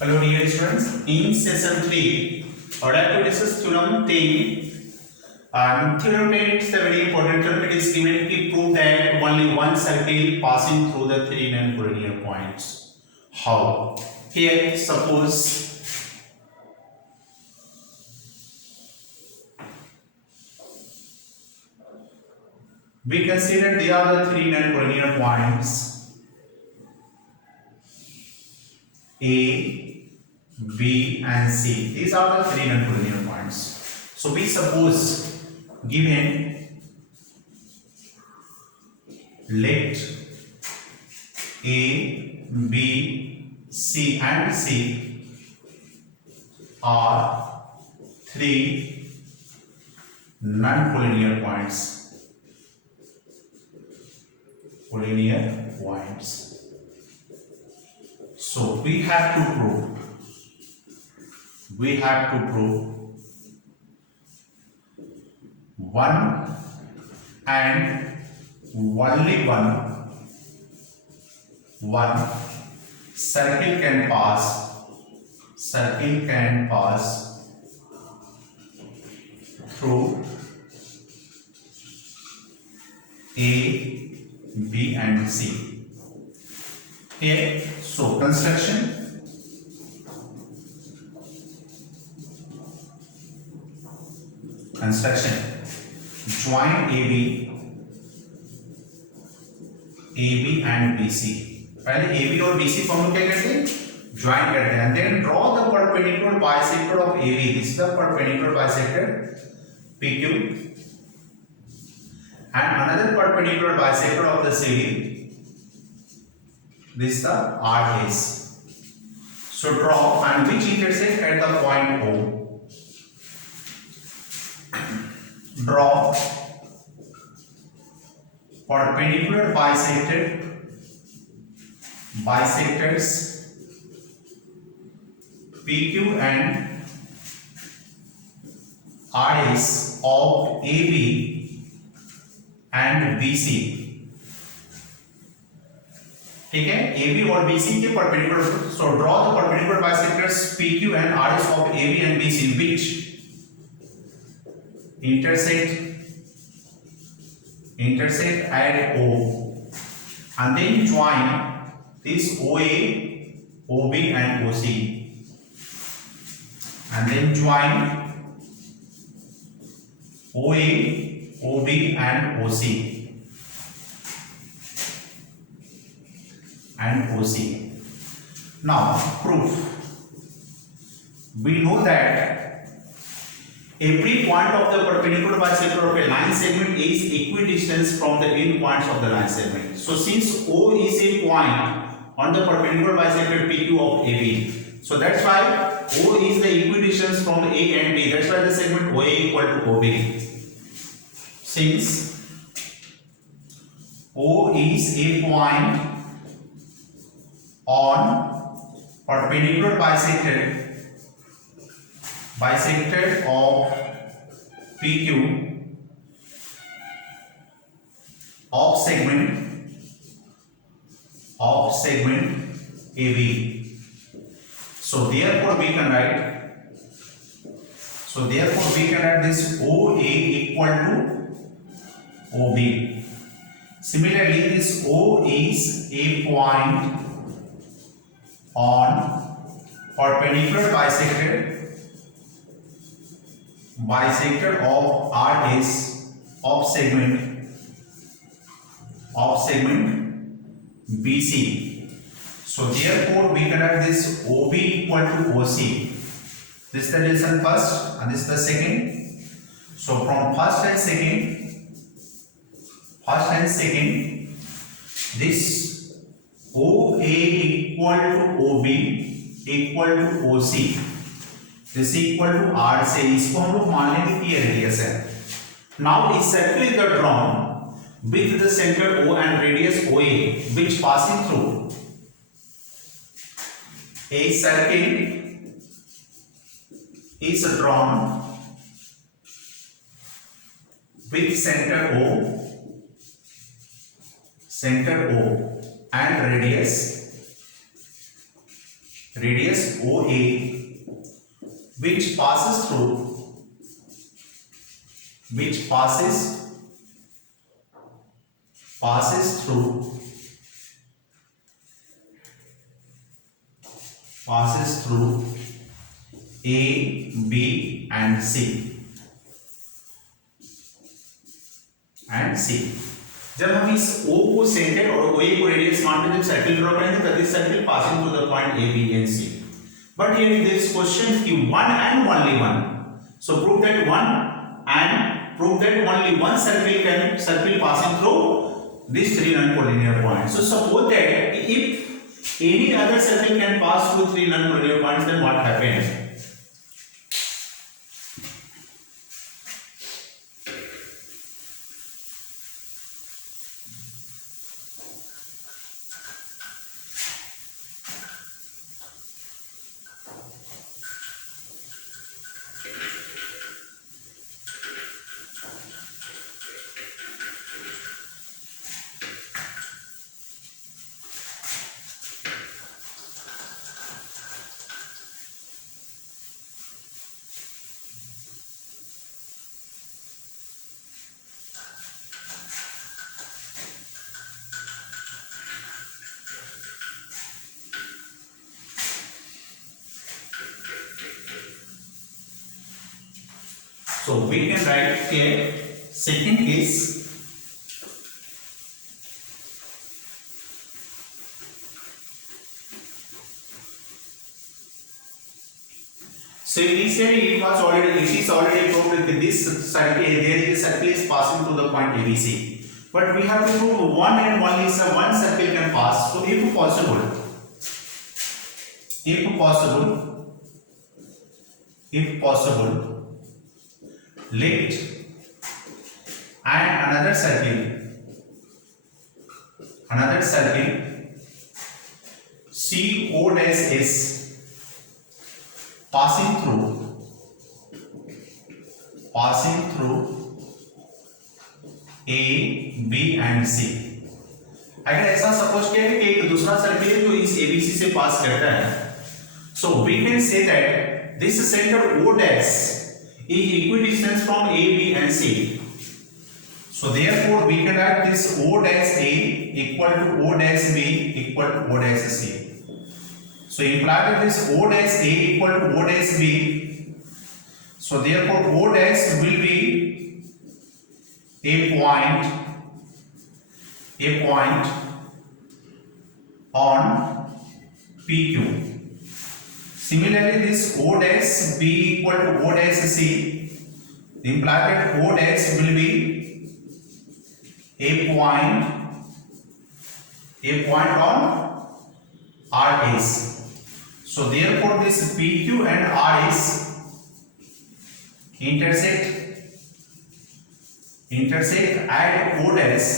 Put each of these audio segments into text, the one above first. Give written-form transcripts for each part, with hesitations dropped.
Hello dear students, in session 3, I would like to discuss theorem 10. And theorem 10 is a very important theorem. It is given to prove that only one circle passing through the three non-collinear points. How? Here, suppose we consider they are the three non-collinear points A, B and C. These are the three non-collinear points. So we suppose given let A, B, C and C are three non-collinear points. Collinear points. So we have to prove one and only one circle can pass through A, B and C. Here, so construction. Join AB and BC. पहले AB और BC को हम क्या करते हैं? Join करते हैं. And then draw the perpendicular bisector of AB. This is the perpendicular bisector PQ. And another perpendicular bisector of the CD. This is the RS. So draw and which intersect at the point O. Draw perpendicular bisectors PQ and RS of AB and BC. ठीक है, AB और BC के perpendicular. So draw the perpendicular bisectors PQ and RS of AB and BC which intersect at O, and then join this OA, OB and OC, and then join OA, OB and OC and OC. Now proof. We know that every point of the perpendicular bisector of a line segment is equidistant from the end points of the line segment. So since O is a point on the perpendicular bisector PQ of AB, so that's why O is the equidistance from A and B. That's why the segment OA equal to OB. Since O is a point on perpendicular bisector of PQ of segment AB. So therefore we can write this OA equal to OB. Similarly, this O is a point on perpendicular bisector of RS of segment BC. So therefore we can write this OB equal to OC. This is the relation first and this is the second. So from first and second, this OA equal to OB equal to OC. This equal to R से इसको हम लोग मान लेंगे कि ये radius है. Now a circle is drawn with the center O and radius OA which passing through. A circle is drawn with center O and radius radius OA, which passes through A, B and C जब हम इस O को centre और OA को radius मान के जब circle draw करेंगे तो this circle passing through the point A, B and C. But here in this question कि one and only one. So prove that only one circle passing through these three non-collinear points. So suppose that if any other circle can pass through three non-collinear points, then what happens? So we can write here second case. So initially it is already proved that this circle, there is a circle is passing through the point ABC. But we have to prove one and only one circle can pass. So if possible, let and another circle CO dash S passing through A, B and C. अगर ऐसा suppose किया कि एक दूसरा circle है जो इस ABC से पास करता है, so we can say that this center O dash is equidistant from A, B and C. So therefore we can write this O dash A equal to O dash B equal to O dash C. So imply that this O dash A equal to O dash B. So therefore O dash will be a point on PQ. Similarly, this O dash B equal to O dash C, imply that O dash will be a point on RS. So therefore, this PQ and RS intersect at O dash,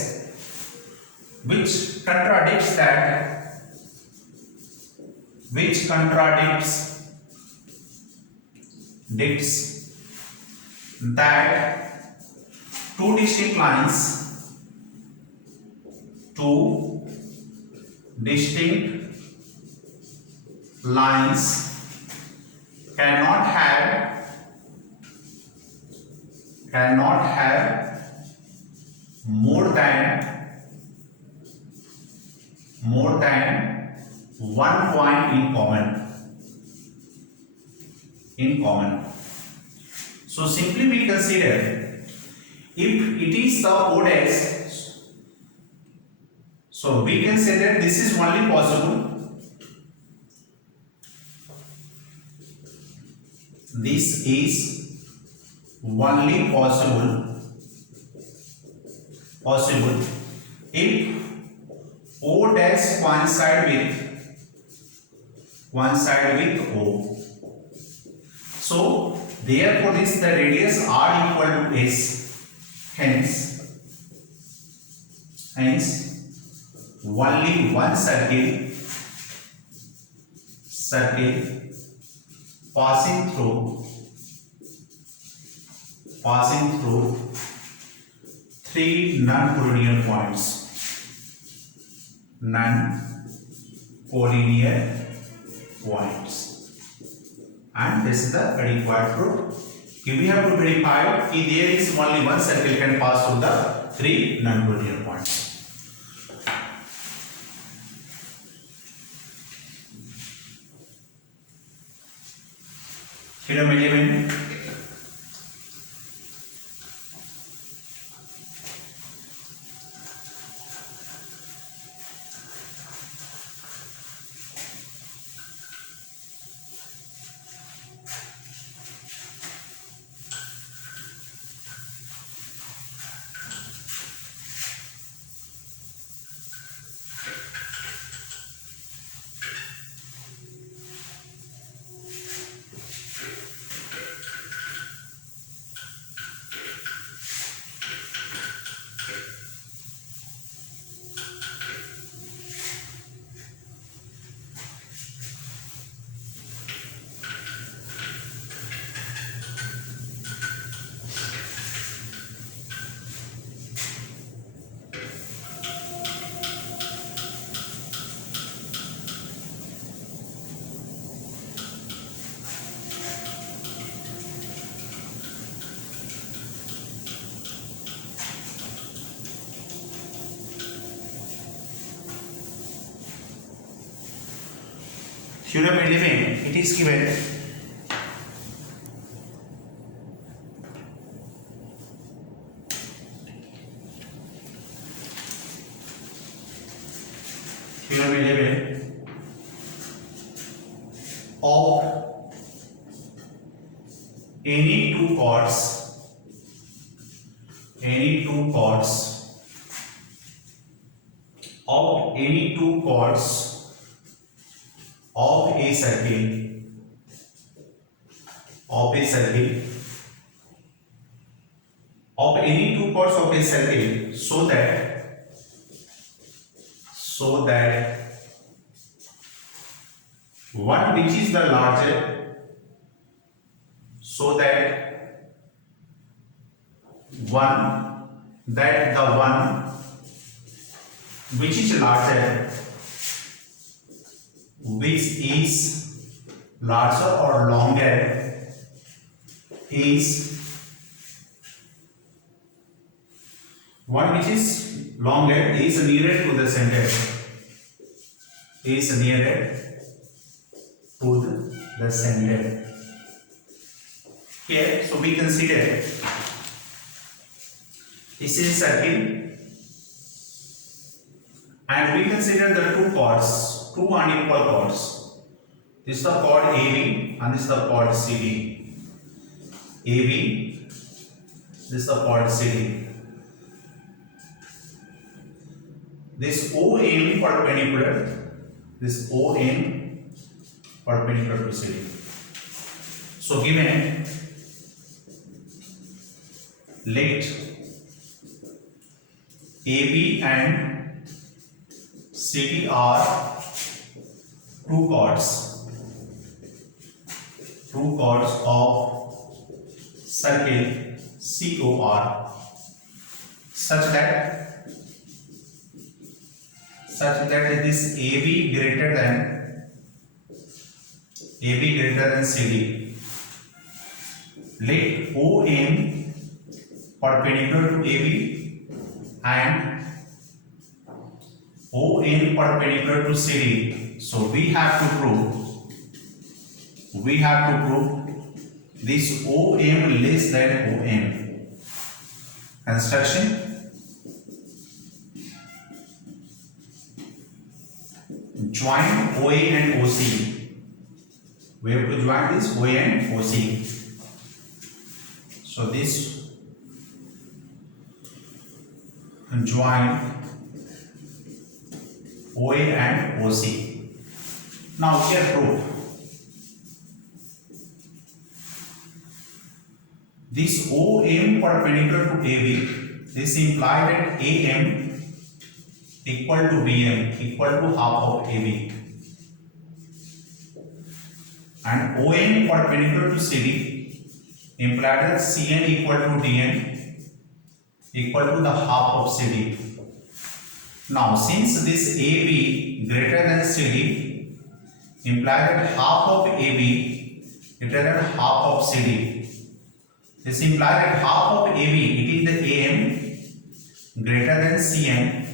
which contradicts that two distinct lines cannot have more than one point in common. So simply we consider if it is the O dash, so we can say that this is only possible. This is only possible if O dash coincide with O. So therefore this the radius R equal to S. Hence only one circle passing through three non-collinear points. Non-collinear points, and this is the required proof. We have to verify that there is only one circle can pass through the 3 non-collinear points. Theorem 11. Theorem 11, it is given Theorem 11 of any two chords of any two chords of a circle of any two chords of a circle so that one which is the larger the one which is larger, which is larger or longer, is one which is longer is nearer to the center, Here, so we consider this is a circle, and we consider the two chords, two unequal chords. This is the chord AB and this is the chord CD. AB, this is the chord CD. This OM perpendicular, to CD. So given, let AB and CD are two chords of circle COR such that this AB greater than CD. Let OM perpendicular to AB and ON perpendicular to CD. So we have to prove this OM less than ON. Construction. Join OA and OC. We have to join this OA and OC. So this join OA and OC. Now here proof. This OM perpendicular to AB, this implies that AM equal to BM equal to half of AB, and ON perpendicular to CD implies that CN equal to DN equal to the half of CD. Now since this AB greater than CD, implies that half of AB greater than half of CD. This implies that half of AB, it is the AM greater than CM.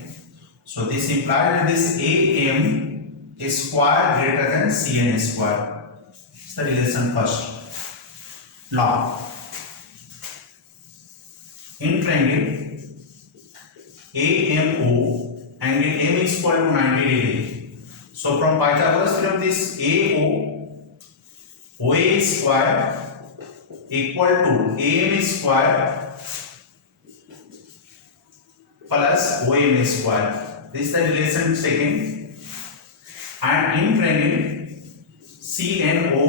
So this implies that this AM is square greater than CN square. It's the relation first. Now, in triangle AMO, angle M is equal to 90 degree. So from Pythagoras theorem, this OA square equal to AM square plus OM square. This is the relation taken. And in triangle CNO,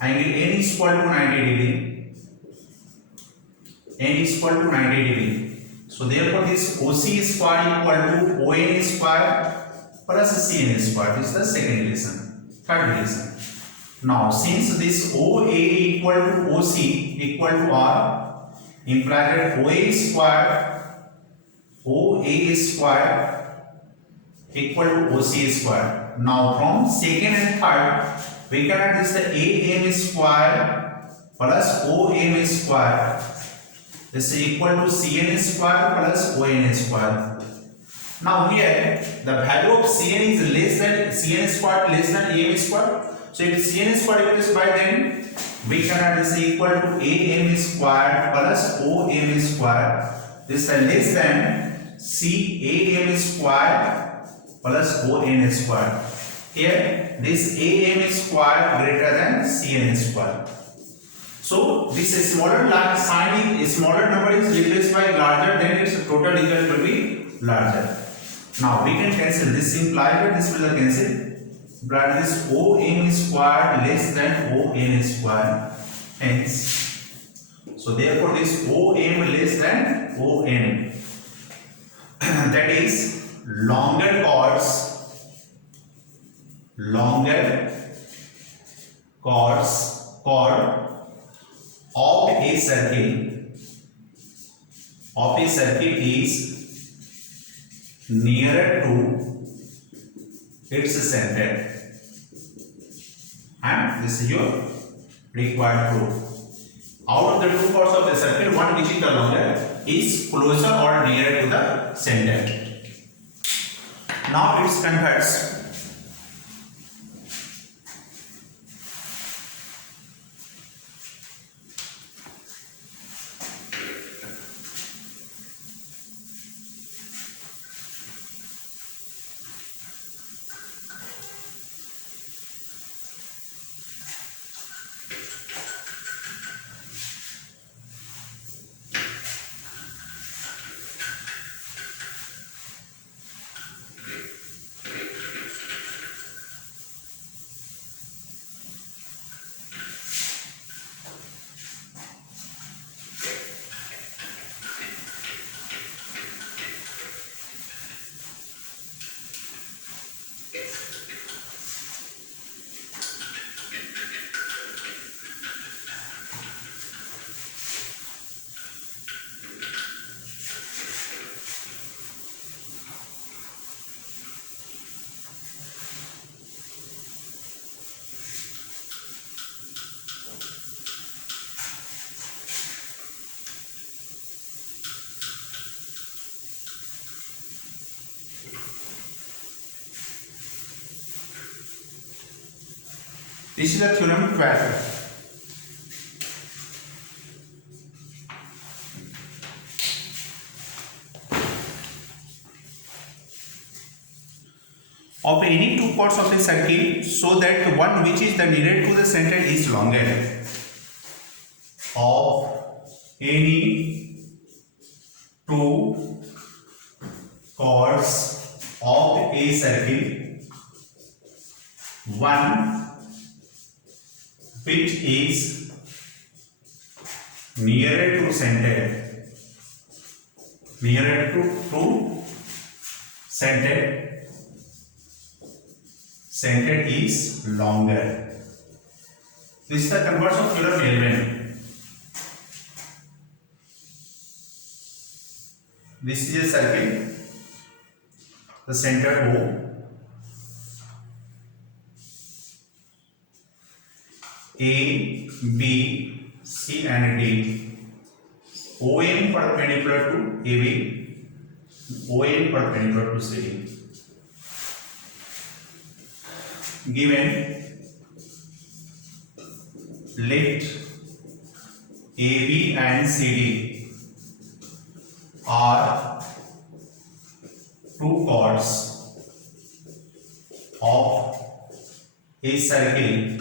angle N is equal to 90 degree. N is equal to 90 degree. So therefore this OC square equal to ON square plus CN square. This is the second relation. Third relation. Now since this OA equal to OC equal to R, implies that OA square equal to OC square. Now from second and third, we can add this the AM square plus OM square. This is equal to Cn square plus On square. Now here the value of Cn is less than Cn square less than Am square. So if Cn square equals by, then we can add this equal to Am square plus Om square. This is less than Cam square plus On square. Here this Am square greater than Cn square. So this smaller sign is smaller number is replaced by larger, then its total result will be larger. Now we can cancel this, implies that this will cancel. But this OM square less than ON square. Hence, so therefore this OM less than ON. That is longer chord of a circle is nearer to its center, and this is your required proof. Out of the two chords of the circle, one which is the longer is closer or nearer to the center. Now it converts this is the theorem 12. Of any two chords of a circle, so that one which is the nearer to the center is longer. Of any two chords of a circle, one which is nearer to center, center is longer. This is the converse of theorem 11. This is a circle, the center O, A, B, C and D. OM perpendicular to AB, OM perpendicular to CD. Given, let AB and CD are two chords of a circle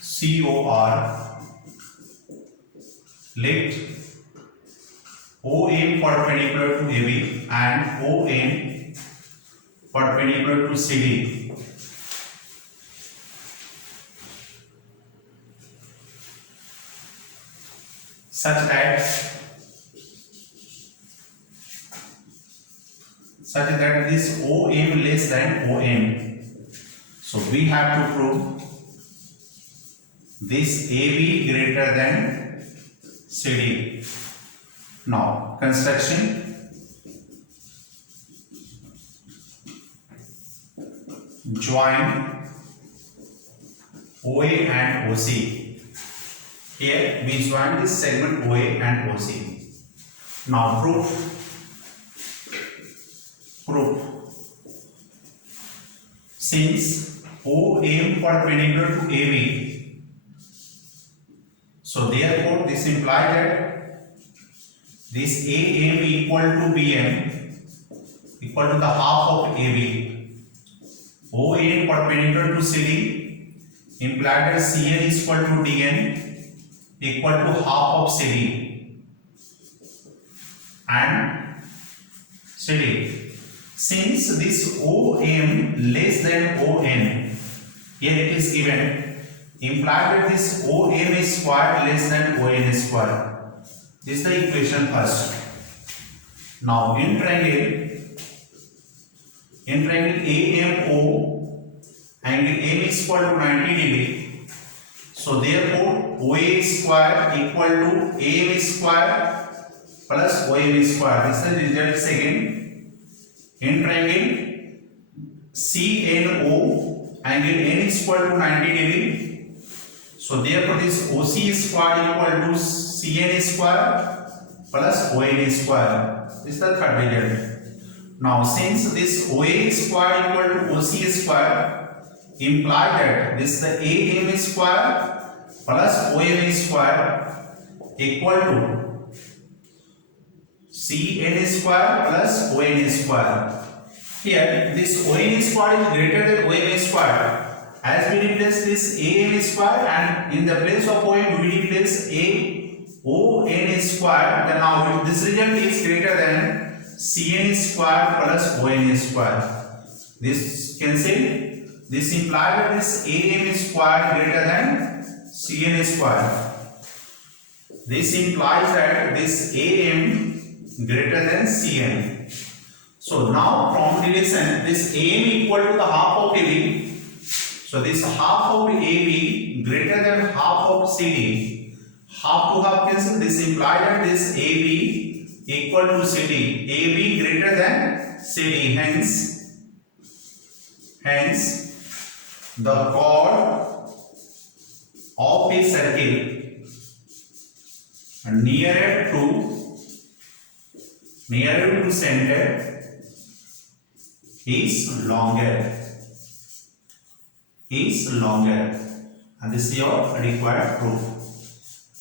COR. Let OM perpendicular to AB and OM perpendicular to CD such that this OM less than OM. So we have to prove this AB greater than CD. Now construction. Join OA and OC. Here we join this segment OA and OC. Now proof. Since OM perpendicular to AB, so therefore this implies that this AM equal to BM equal to the half of AB. OM perpendicular to CD implies that CN is equal to DN equal to half of CD and CD. Since this OM less than ON, here it is given, implied that this OM is square less than ON square. This is the equation first. Now in triangle AMO, angle M is equal to 90 degree. So therefore OA square equal to AM square plus OM square. This is the result second. In triangle CNO, angle N is equal to 90 degree. So therefore this OC square equal to CN square plus ON square. This is the third result. Now since this OA square equal to OC square, imply that this the AM square plus OM square equal to CN square plus ON square. Here this ON square is greater than OM square. As we replace this AM square and in the place of OM we replace ON square, then now this result is greater than CN square plus ON square. This cancel. This implies that this AM square greater than CN square. This implies that this AM greater than CN. So now from relation this AM equal to the half of AB. So this half of AB greater than half of CD. Half to half cancel. This implies that this AB equal to CD. AB greater than CD. Hence the chord of a circle nearer to center is longer, and this is your required proof.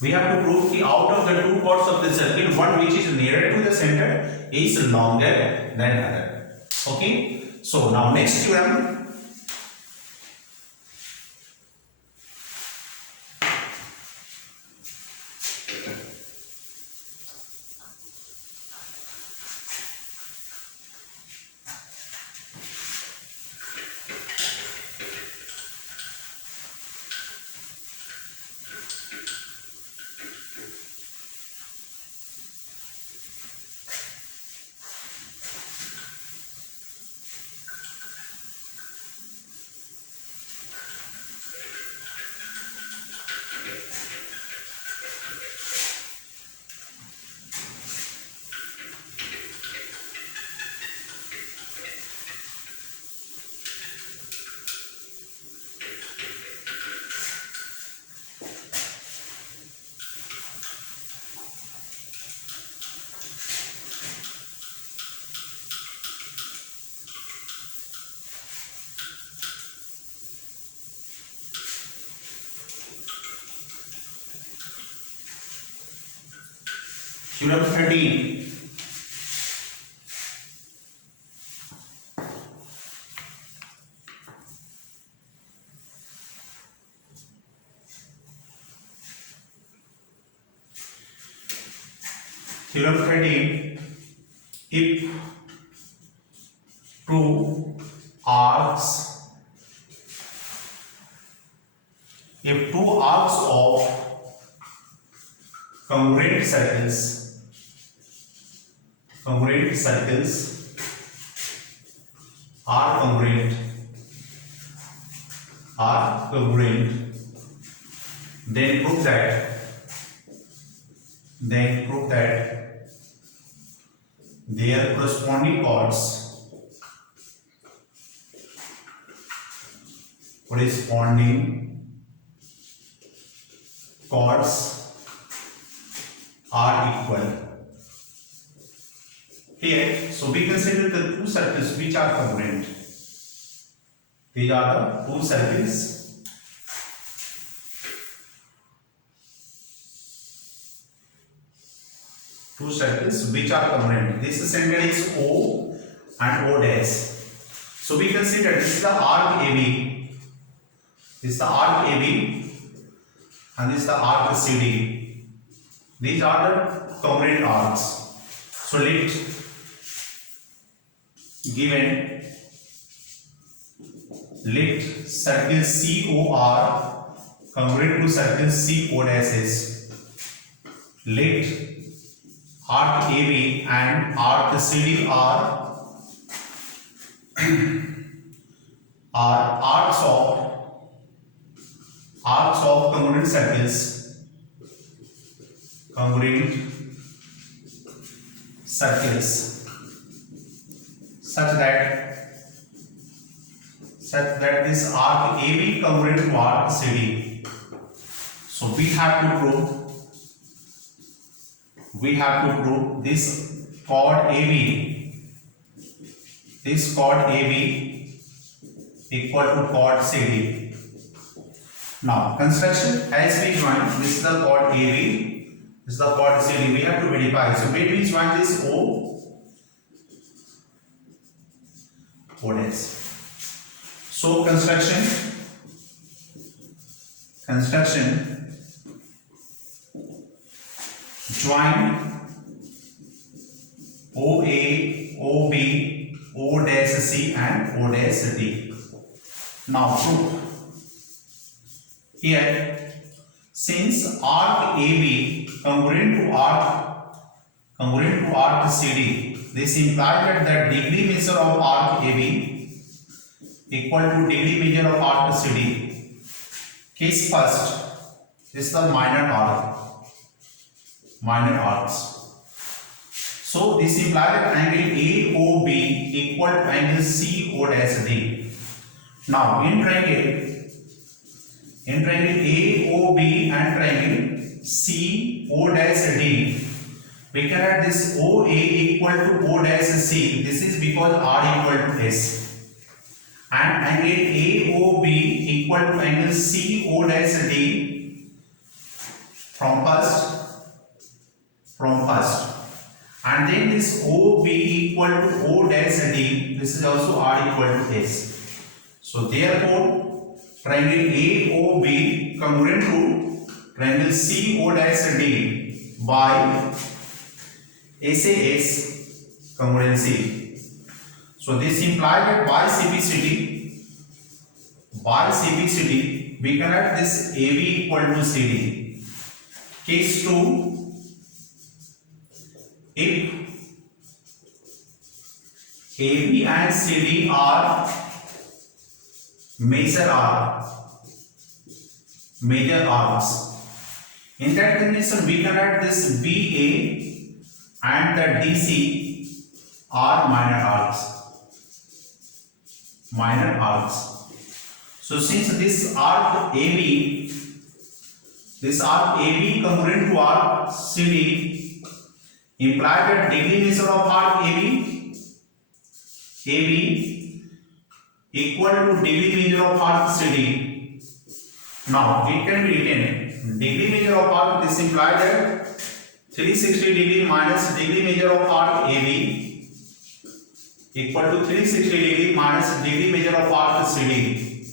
We have to prove that out of the two chords of the circle, one which is nearer to the center is longer than other. Okay, so now next theorem. Theorem 13. Theorem 13. If two arcs of congruent circles are congruent, then prove that their corresponding chords are equal. Here, so we consider the two circles which are congruent. These are the two circles which are congruent. This center is O and O dash. So we consider this is the arc AB. This is the arc AB and this is the arc CD. These are the congruent arcs. So let circle COR congruent to circle CO dashes. Let arc AB and arc CD are arcs of congruent circles, such that this arc AB congruent to arc CD. So we have to prove this chord AB equal to chord CD. Now construction as we join, this is the chord AB, this is the chord CD. We have to verify. So when we join this O dash. So construction join OA, OB, O dash C and O dash D. Now prove. Here, since arc AB congruent to arc CD, this implies that the degree measure of arc AB equal to degree measure of arc CD. Case first, this is the minor arcs. So this implies that angle AOB equal to angle CO'D. Now in triangle AOB and triangle CO'D, we can write this OA equal to O'C. This is because R equal to S. And angle AOB equal to angle CO'D from first. And then this OB equal to O'D. This is also R equal to S. So therefore, triangle AOB congruent to triangle CO'D by SAS congruency. So this implies that by CPCD we can write this AB equal to CD. Case 2, if AB and CD are major arcs, in that condition we can write this BA and the DC are minor arcs. So since this arc AB congruent to arc CD implies that degree measure of arc AB equal to degree measure of arc CD. Now it can be written degree measure of arc. This implies that 360 degree minus degree measure of arc AB equal to 360 degree minus degree measure of arc CD.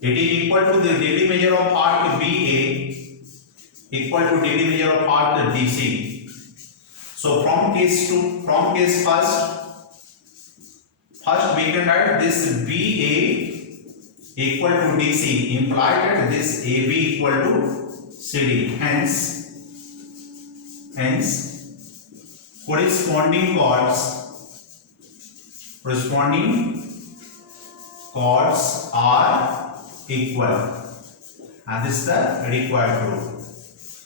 It is equal to the degree measure of arc BA equal to degree measure of arc DC. So from case first we can write this BA equal to DC, imply that this AB equal to CD. Hence corresponding chords are equal, and this is the required rule.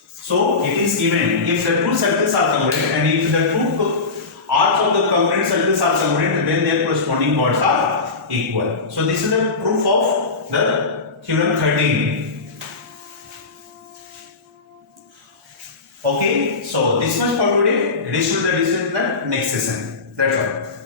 So it is given if the two circles are congruent and if the two arcs of the congruent circles are congruent, then their corresponding chords are equal. So this is the proof of the theorem 13. Okay, so this much for today. Reach to the next session. That's all.